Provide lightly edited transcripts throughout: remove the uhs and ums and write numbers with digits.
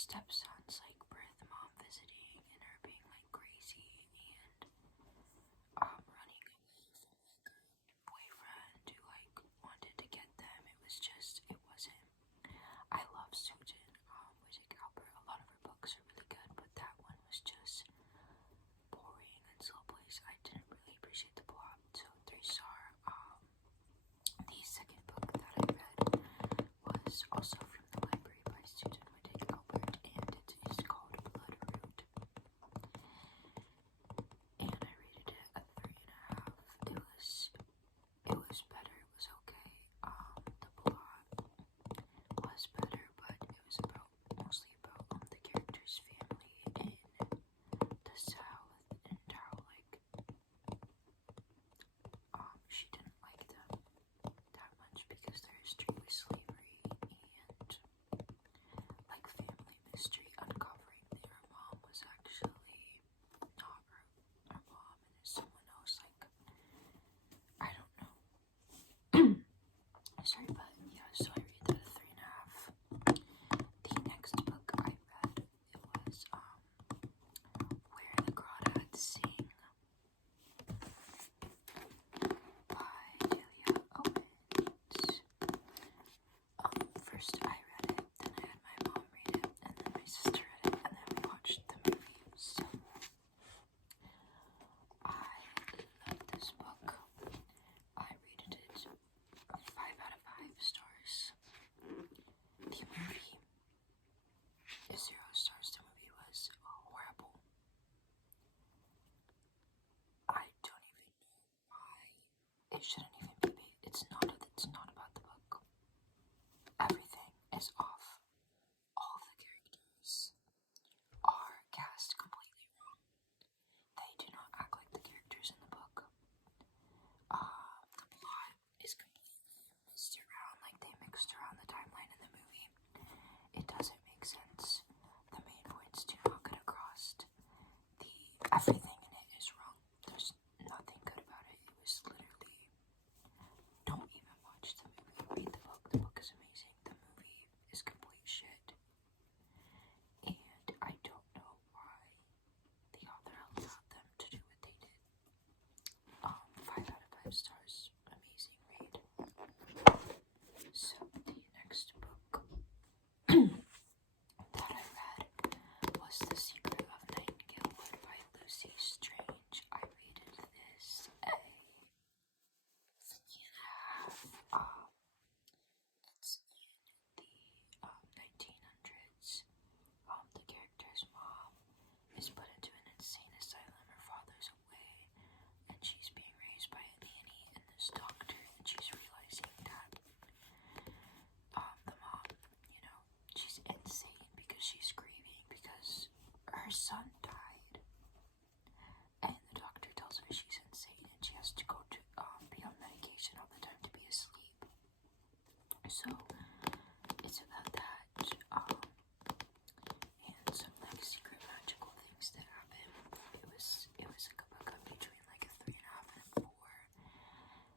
stepson's like birth mom visiting and her being like crazy and running away from like her boyfriend who like wanted to get them. It wasn't. I love Susan Wojcik Albert. A lot of her books are really good, but that one was just boring and slow paced. I didn't really appreciate the plot. So 3-star. The second book that I read was also from the library by Susan Wojcik Albert, and it is called Bloodroot. And I rated it a 3.5. It was better. It was okay. The plot was better, but it was mostly about the character's family in the South and how like she didn't like them that much because their history was slavery and like family mystery, uncovering that her mom was actually not her mom and is someone else. Like, I don't know. Sorry, but yeah, so I read that a 3.5. The next book I read, it was Where the Crawdads Sing by Delia Owens. First I read it, then I had my mom read it, and then my sister read it, and then we watched the movie. So I love this book. I rated it 5 out of 5 stars. The movie is 0 stars. The movie was horrible. I don't even know why it shouldn't even be made. It's not about the book. Everything is off. All of the characters are cast completely wrong. They do not act like the characters in the book. The plot is completely mixed around, like they mixed around the timeline in the movie. It doesn't make sense. The main points do not get across. Everything in it is wrong. There's nothing good about it. It was literally, don't even watch the movie. Read the book. The book is amazing. The movie is complete shit. And I don't know why the author allowed them to do what they did. 5 out of 5 stars. Amazing read. So the next book that I read was The Secret of Nightingale Wood by Lucy Strange. I rated this a 3.5. It's in the 1900s. The character's mom is put into an insane asylum. Her father's away, and she's being raised by a nanny and this doctor, and she's realizing that the mom, she's insane because she's grieving because her son died, and the doctor tells her she's insane and she has to go to be on medication all the time to be asleep. So it's about that, and some like secret magical things that happen. It was like a book up between like a 3.5 and 4.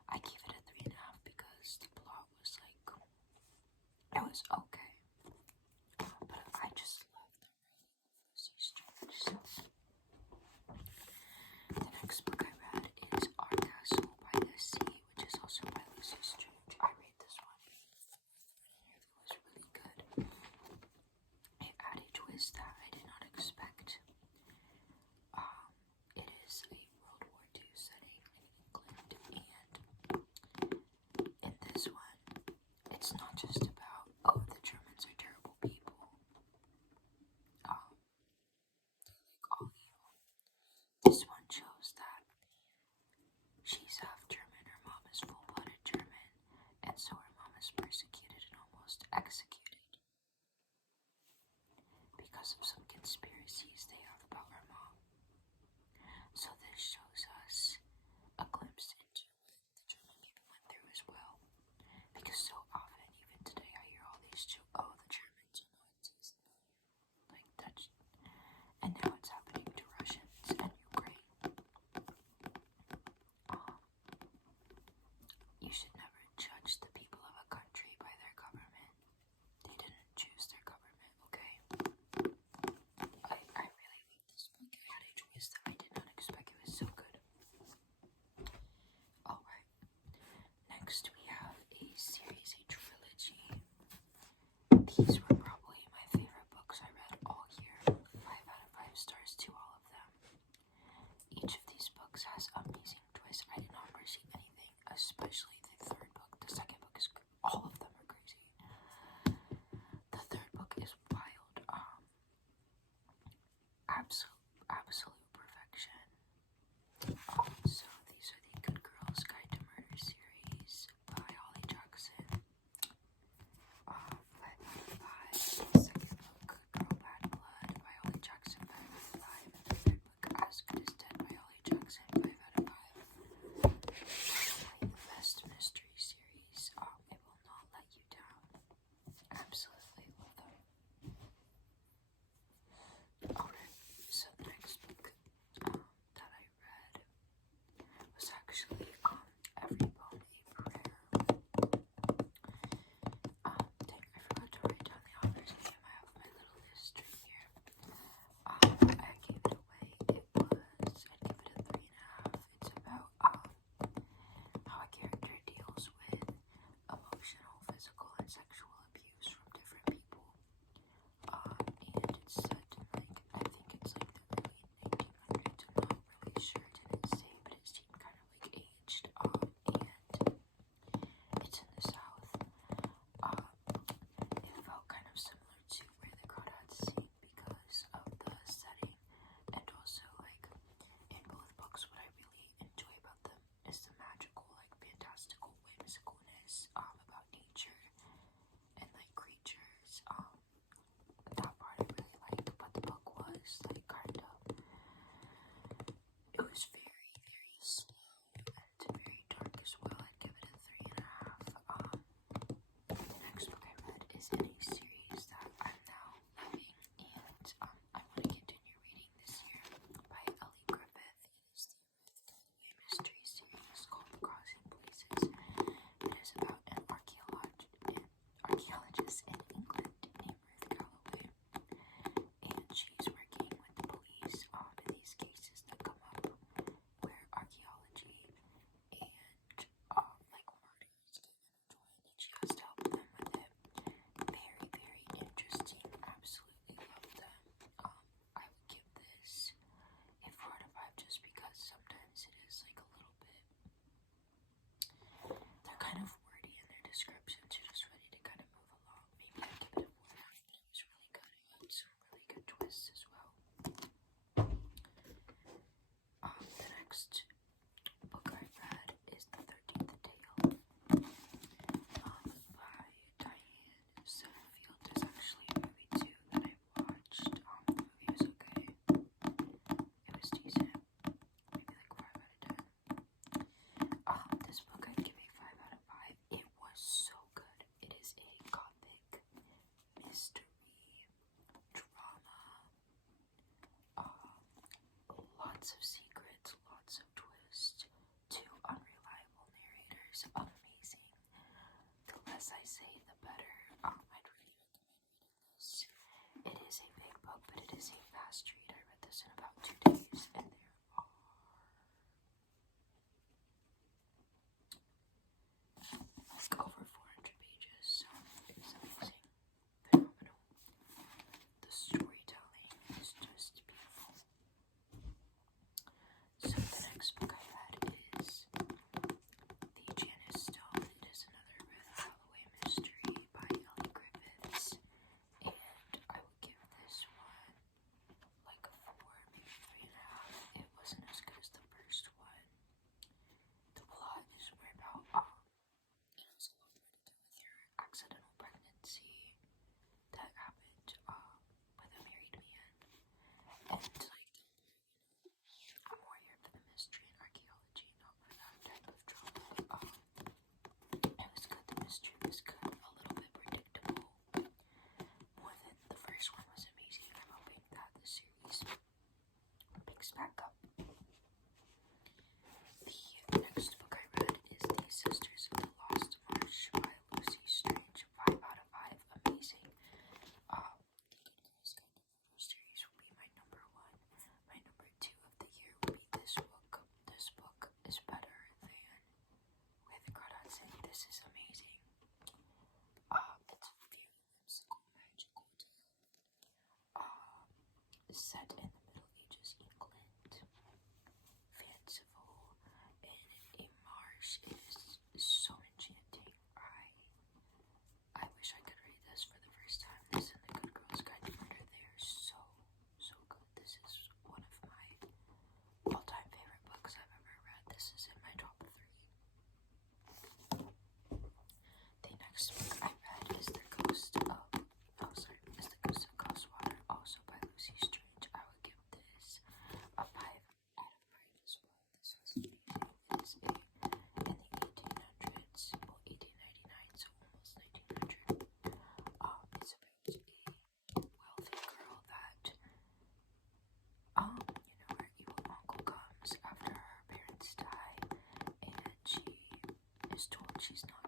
I gave it a 3.5 because the plot was like, it was okay, but I just love the writing of Lucy Strange. So the next book I read is Our Castle by the Sea, which is also by Lucy Strange. I read this one gosh, it is so enchanting. I wish I could read this for the first time. This and The Good Girl's Guide to Murder, they are so good. This is one of my all-time favorite books I've ever read. This is in my top 3. The next book I read is The Ghost of Ghostwater, also by Lucy Strange. I would give this a 5 out of 5 as well. This was amazing. It is in the 1800s, well, 1899, so almost 1900. It's about a wealthy girl that, her evil uncle comes after her parents die, and she is told she's not